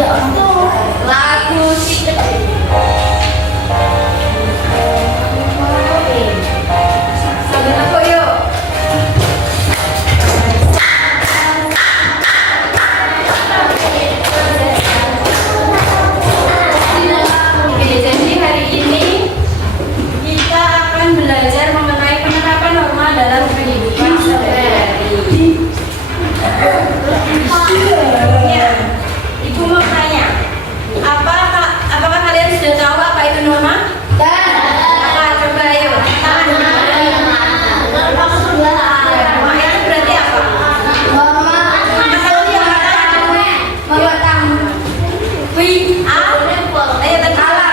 Lagu si kecil. Sambil aku yuk. Oke, jadi hari ini kita akan belajar mengenai penerapan norma dalam kehidupan sehari-hari. Ya, Ibu mau tanya, apakah kalian sudah tahu apa itu norma? Apa? Coba ayo. Norma itu berarti apa? Kalau dia mengatakan wih, ayo terkalah.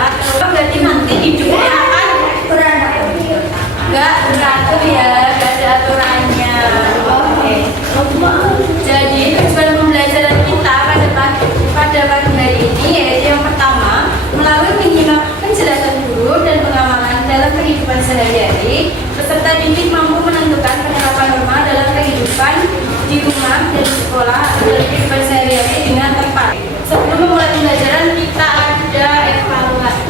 Atau berarti nanti hidupnya akan nggak beratur ya, nggak ada aturannya. Oke. Jadi tujuan pembelajaran kita pada pagi hari ini yaitu yang pertama, melalui menyimak penjelasan guru dan pengamalan dalam kehidupan sehari-hari, peserta didik mampu menentukan penerapan norma dalam kehidupan di rumah dan di sekolah dalam kehidupan sehari-hari dengan tepat. Sebelum memulai pembelajaran kita ada evaluasi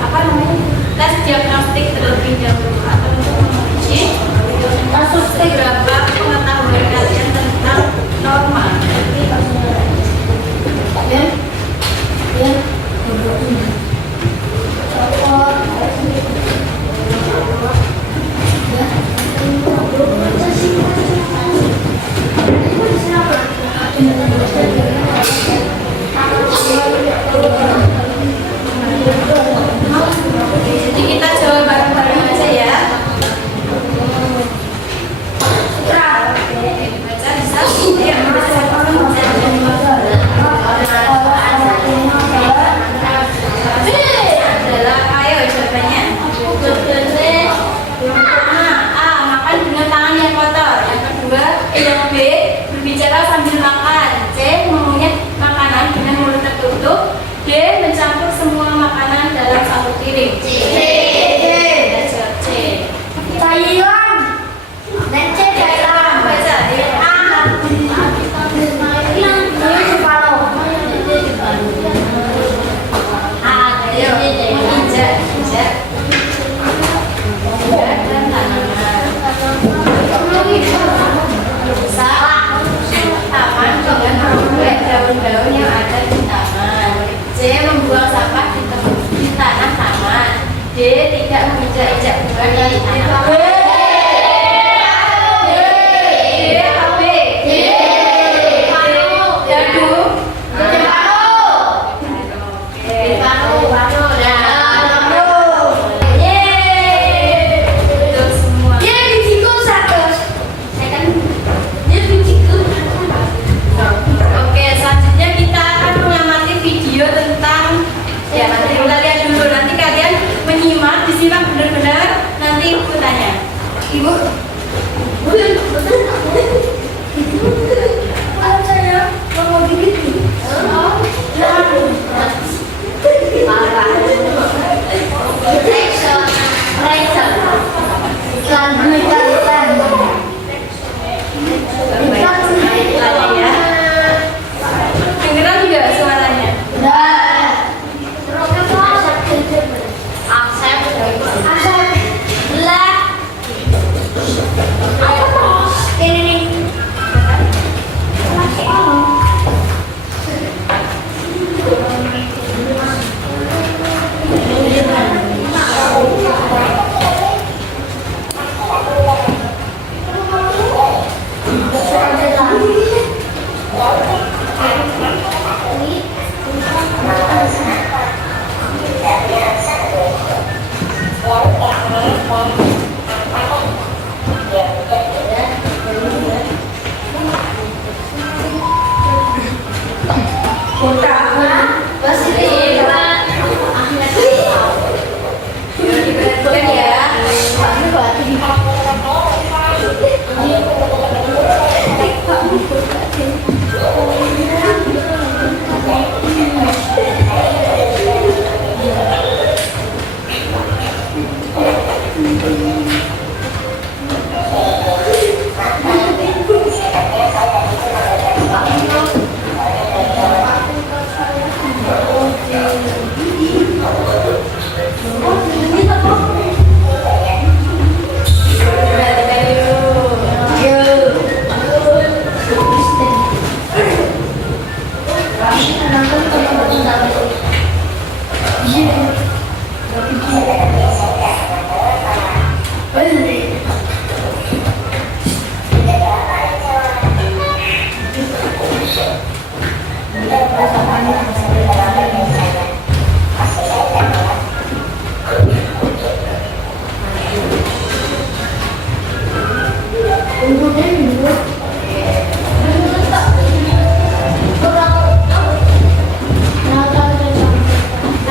tes diagnostik terlebih dahulu atau untuk menguji beberapa pengetahuan kalian tentang norma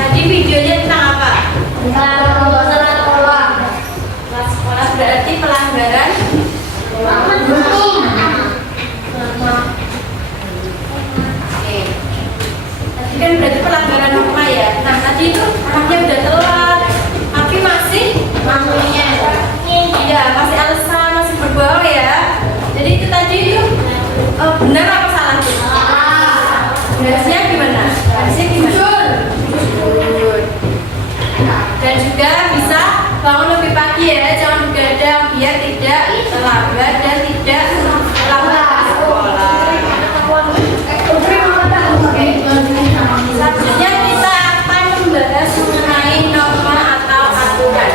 Tadi videonya tentang apa? Kelas sekolah berarti pelanggaran tadi kan berarti pelanggaran norma ya. Nah tadi itu anaknya udah telat tapi masih ya masih alasan, masih berbohong ya. Jadi itu tadi itu benar apa salah? Harusnya gimana? Harusnya gimana? Jujur. Dan juga bisa bangun lebih pagi ya, jangan begadang biar tidak terlambat dan tidak lambat ke sekolah. Selanjutnya kita akan membahas mengenai norma atau aturan.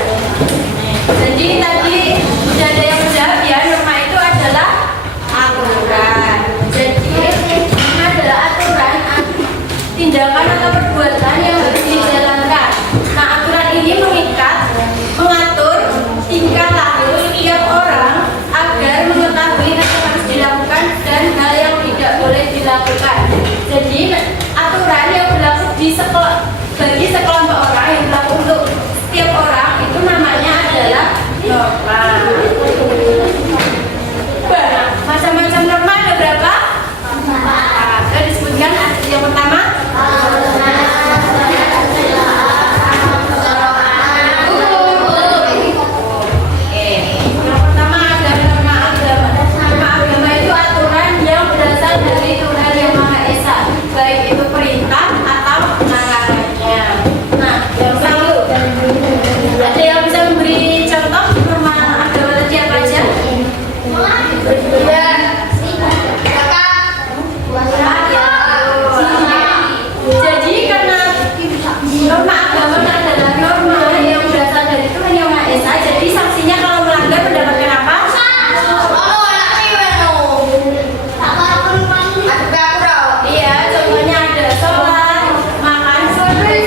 Jadi tadi sudah ada yang menjawab ya, norma itu adalah aturan. Jadi ini adalah aturan tindakan atau perbuatan yang harus dijalankan. Nah aturan ini mengatur tingkah laku setiap orang agar mengetahui apa yang harus dilakukan dan hal yang tidak boleh dilakukan. Jadi aturan yang berlaku bagi sekelompok orang, yang berlaku untuk setiap orang, itu namanya adalah norma. Macam-macam norma ada berapa? Ada disebutkan yang pertama. Baik itu perintah atau larangannya. Nah, yang selalu ada yang bisa memberi contoh norma agama tadi apa aja? Jadi karena norma agama adalah norma yang berasal dari Tuhan Yang Maha Esa, jadi sanksinya kalau melanggar mendapatkan apa?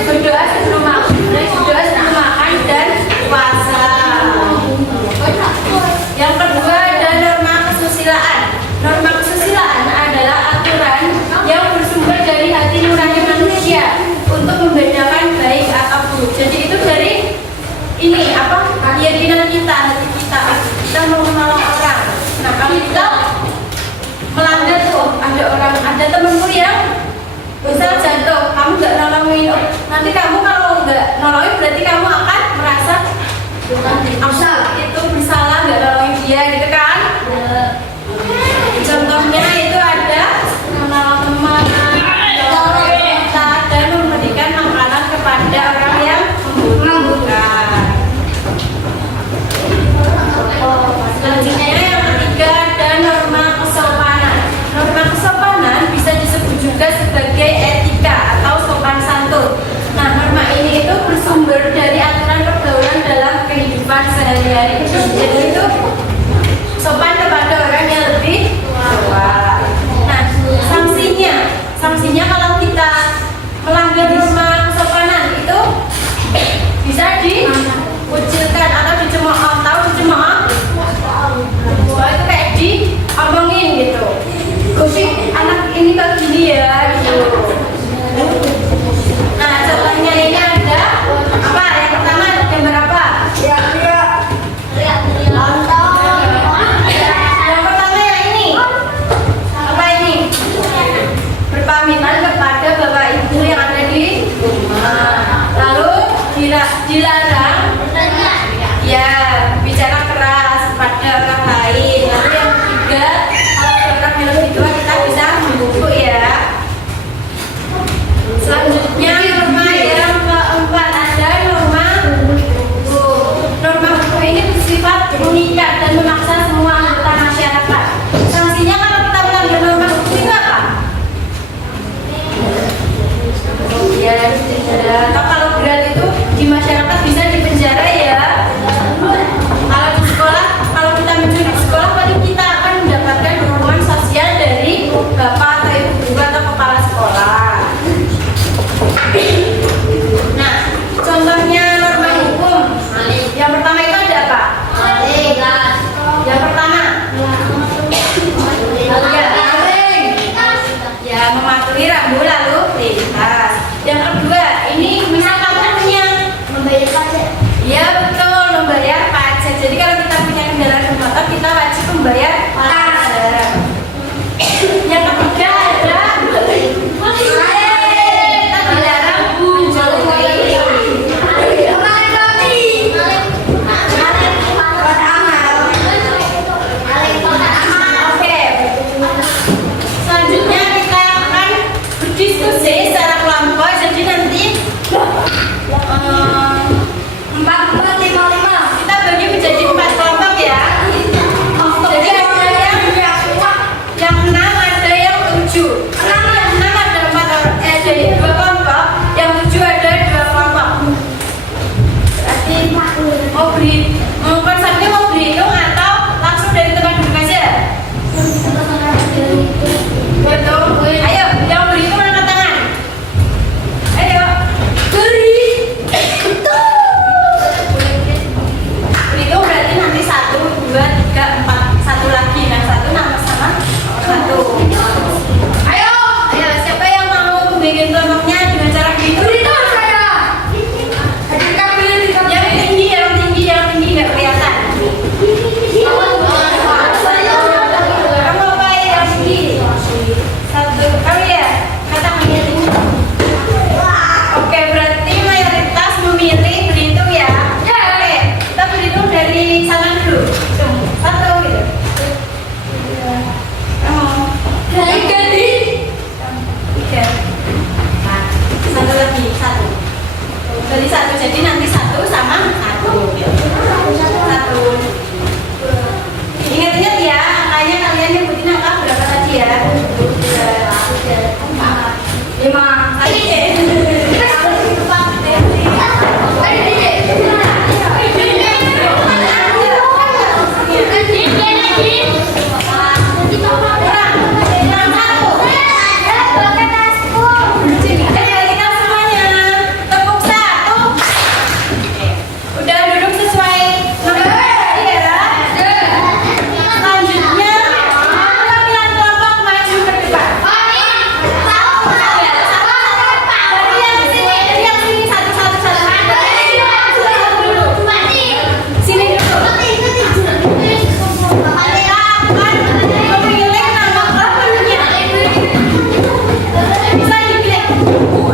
Berdoa sebelum makan dan puasa. Yang kedua ada norma kesusilaan. Norma kesusilaan adalah aturan yang bersumber dari hati nurani manusia untuk membedakan baik atau buruk. Jadi itu dari ini apa? Keyakinan kita, hati kita mau menolong orang. Nah kalau kita melanggar tuh, ada temanku yang misal jatuh, kamu nggak nolongin, nanti kamu kalau nggak nolongin berarti kamu akan merasa itu bersalah nggak nolongin dia gitu kan? Contohnya itu ada menolong teman, menolong kita dan memberikan makanan kepada orang yang membutuhkan. Selanjutnya yang ketiga ada norma kesopanan. Norma kesopanan bisa disebut juga sebagai etika atau sopan santun. Nah, norma ini itu bersumber dari aturan pergaulan dalam kehidupan sehari-hari. Jadi itu sopan kepada orang yang lebih tua. Nah, sanksinya kalau kita melanggar norma kesopanan itu bisa dikucilkan atau dicemooh. Tahu dicemooh? Wah, itu kayak diomongin gitu. Gosip anak ini kayak gini ya gitu. Nah contohnya ini ada apa? Yang pertama gambar apa? Yang pertama yang ini apa ini? Berpamitan kepada bapak ibu yang ada di rumah. Lalu dilarang ya bicara keras pada orang lain. Lalu yang ketiga, orang yang lebih tua kita bisa membungkuk ya. Selanjutnya norma yang keempat ada norma hukum. Norma hukum ini bersifat mengikat dan memaksa semua anggota masyarakat. Sanksinya kalau kita melanggar norma hukum itu apa? Ya, atau kalau berat itu di masyarakat bisa Jadi satu, jadi nanti satu sama satu. Satu. Ingat-ingat ya, angkanya kalian nyebutin angka berapa tadi ya? 2, 3, 4, 5. Tadi deh. Bisa dipilih.